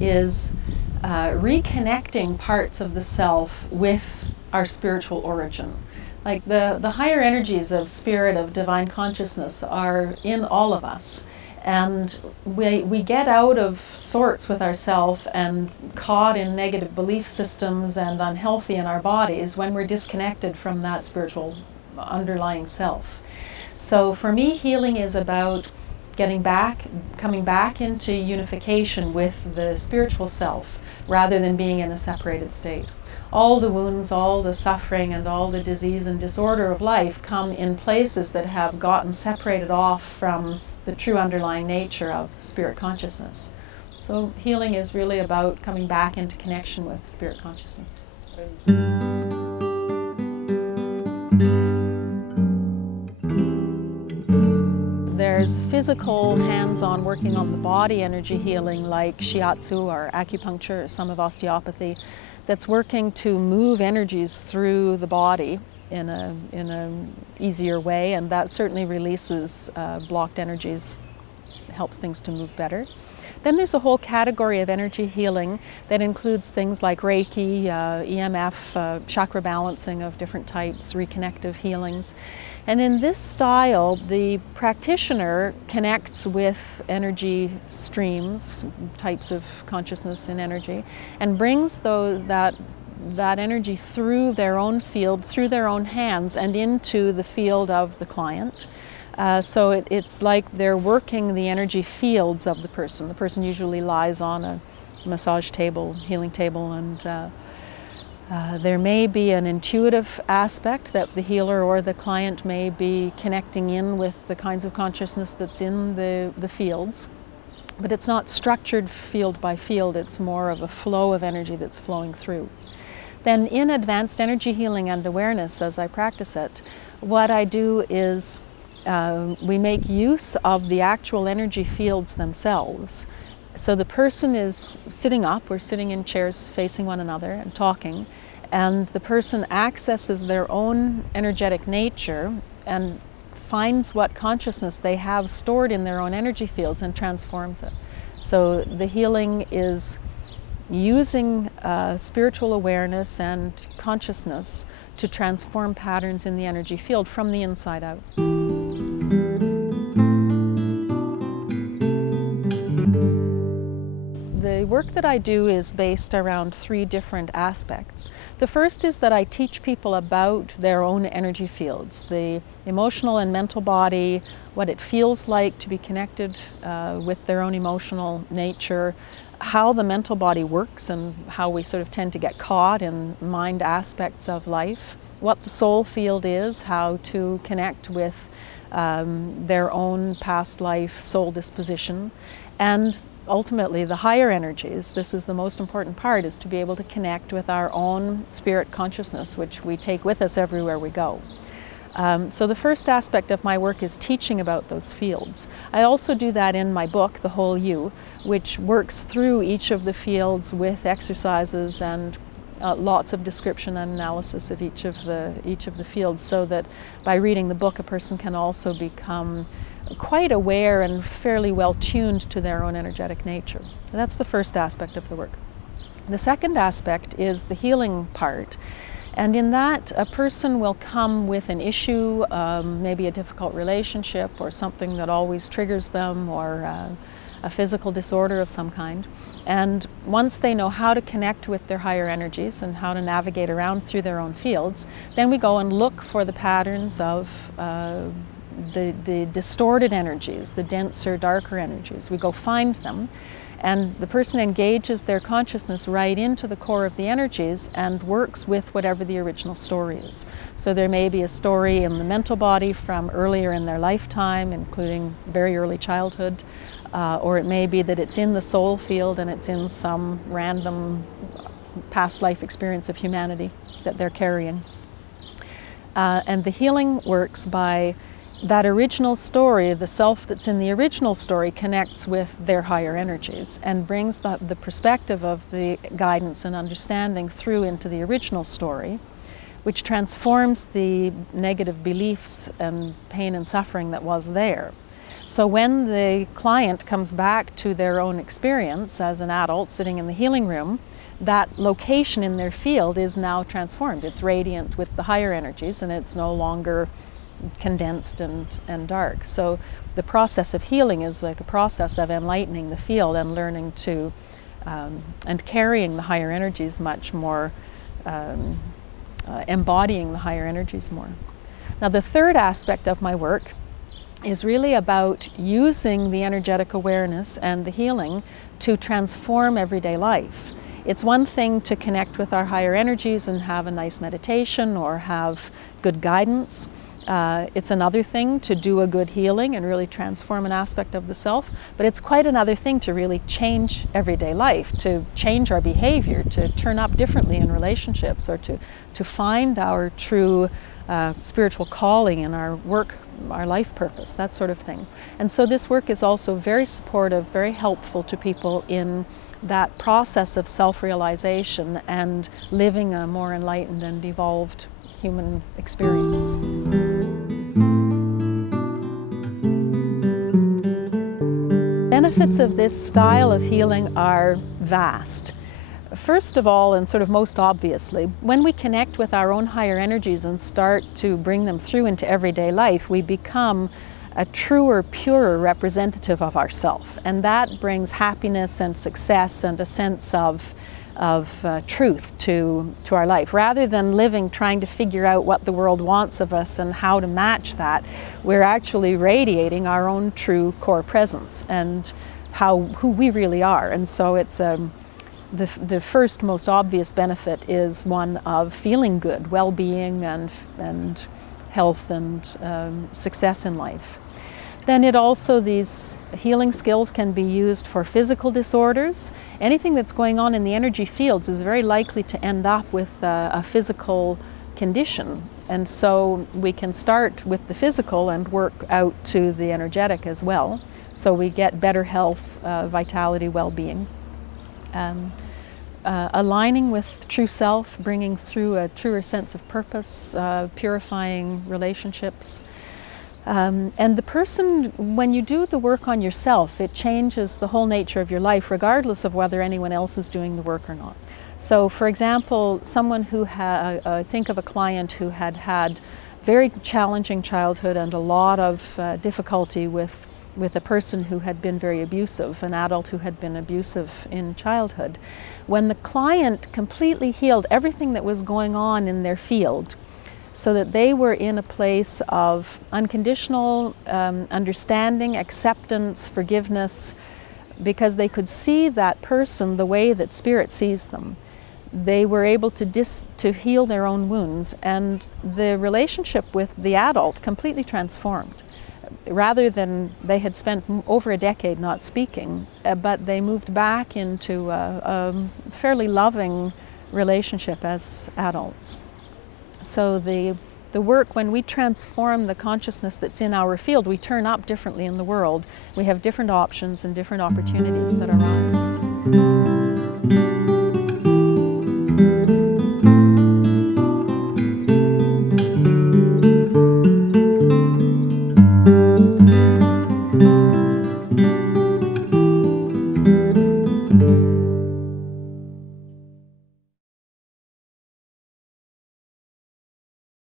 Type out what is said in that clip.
is reconnecting parts of the self with our spiritual origin. Like the higher energies of spirit, of divine consciousness, are in all of us. And we get out of sorts with ourselves and caught in negative belief systems and unhealthy in our bodies when we're disconnected from that spiritual underlying self. So for me, healing is about coming back into unification with the spiritual self rather than being in a separated state. All the wounds, all the suffering, and all the disease and disorder of life come in places that have gotten separated off from the true underlying nature of spirit consciousness. So healing is really about coming back into connection with spirit consciousness. There's physical, hands-on working on the body energy healing like shiatsu or acupuncture or some of osteopathy that's working to move energies through the body in an easier way, and that certainly releases blocked energies, helps things to move better. Then there's a whole category of energy healing that includes things like Reiki, EMF, chakra balancing of different types, reconnective healings. And in this style, the practitioner connects with energy streams, types of consciousness and energy, and brings that energy through their own field, through their own hands, and into the field of the client. So it's like they're working the energy fields of the person. The person usually lies on a massage table, healing table, and there may be an intuitive aspect that the healer or the client may be connecting in with the kinds of consciousness that's in the fields. But it's not structured field by field, it's more of a flow of energy that's flowing through. Then in advanced energy healing and awareness, as I practice it, what I do is we make use of the actual energy fields themselves. So the person is sitting up, we're sitting in chairs facing one another and talking, and the person accesses their own energetic nature and finds what consciousness they have stored in their own energy fields and transforms it. So the healing is using spiritual awareness and consciousness to transform patterns in the energy field from the inside out. The work that I do is based around three different aspects. The first is that I teach people about their own energy fields, the emotional and mental body, what it feels like to be connected with their own emotional nature, how the mental body works and how we sort of tend to get caught in mind aspects of life, what the soul field is, how to connect with their own past life soul disposition, and ultimately the higher energies. This is the most important part, is to be able to connect with our own spirit consciousness, which we take with us everywhere we go. So the first aspect of my work is teaching about those fields. I also do that in my book, The Whole You, which works through each of the fields with exercises and lots of description and analysis of each of the fields, so that by reading the book a person can also become quite aware and fairly well tuned to their own energetic nature. That's the first aspect of the work. The second aspect is the healing part. And in that, a person will come with an issue, maybe a difficult relationship or something that always triggers them, or a physical disorder of some kind. And once they know how to connect with their higher energies and how to navigate around through their own fields, then we go and look for the patterns of the distorted energies, the denser, darker energies. We go find them, and the person engages their consciousness right into the core of the energies and works with whatever the original story is. So there may be a story in the mental body from earlier in their lifetime, including very early childhood, or it may be that it's in the soul field and it's in some random past life experience of humanity that they're carrying. And the healing works by that original story. The self that's in the original story connects with their higher energies and brings the perspective of the guidance and understanding through into the original story, which transforms the negative beliefs and pain and suffering that was there. So when the client comes back to their own experience as an adult sitting in the healing room, that location in their field is now transformed. It's radiant with the higher energies, and it's no longer condensed and dark. So the process of healing is like a process of enlightening the field and learning to and carrying the higher energies much more, embodying the higher energies more. Now the third aspect of my work is really about using the energetic awareness and the healing to transform everyday life. It's one thing to connect with our higher energies and have a nice meditation or have good guidance. It's another thing to do a good healing and really transform an aspect of the self, but it's quite another thing to really change everyday life, to change our behavior, to turn up differently in relationships, or to find our true spiritual calling in our work, our life purpose, that sort of thing. And so this work is also very supportive, very helpful to people in that process of self-realization and living a more enlightened and evolved human experience. Benefits of this style of healing are vast. First of all, and sort of most obviously, when we connect with our own higher energies and start to bring them through into everyday life, we become a truer, purer representative of ourself, and that brings happiness and success and a sense of truth to our life. Rather than living trying to figure out what the world wants of us and how to match that, we're actually radiating our own true core presence and who we really are. And so it's the first most obvious benefit is one of feeling good, well-being and health and success in life. Then these healing skills can be used for physical disorders. Anything that's going on in the energy fields is very likely to end up with a physical condition. And so we can start with the physical and work out to the energetic as well. So we get better health, vitality, well-being. Aligning with true self, bringing through a truer sense of purpose, purifying relationships. And the person, when you do the work on yourself, it changes the whole nature of your life, regardless of whether anyone else is doing the work or not. So, for example, someone who think of a client who had had very challenging childhood and a lot of difficulty with a person who had been very abusive, an adult who had been abusive in childhood. When the client completely healed everything that was going on in their field, so that they were in a place of unconditional understanding, acceptance, forgiveness, because they could see that person the way that Spirit sees them. They were able to heal their own wounds, and the relationship with the adult completely transformed. Rather than, they had spent over a decade not speaking, but they moved back into a fairly loving relationship as adults. So the work, when we transform the consciousness that's in our field, we turn up differently in the world. We have different options and different opportunities that arise.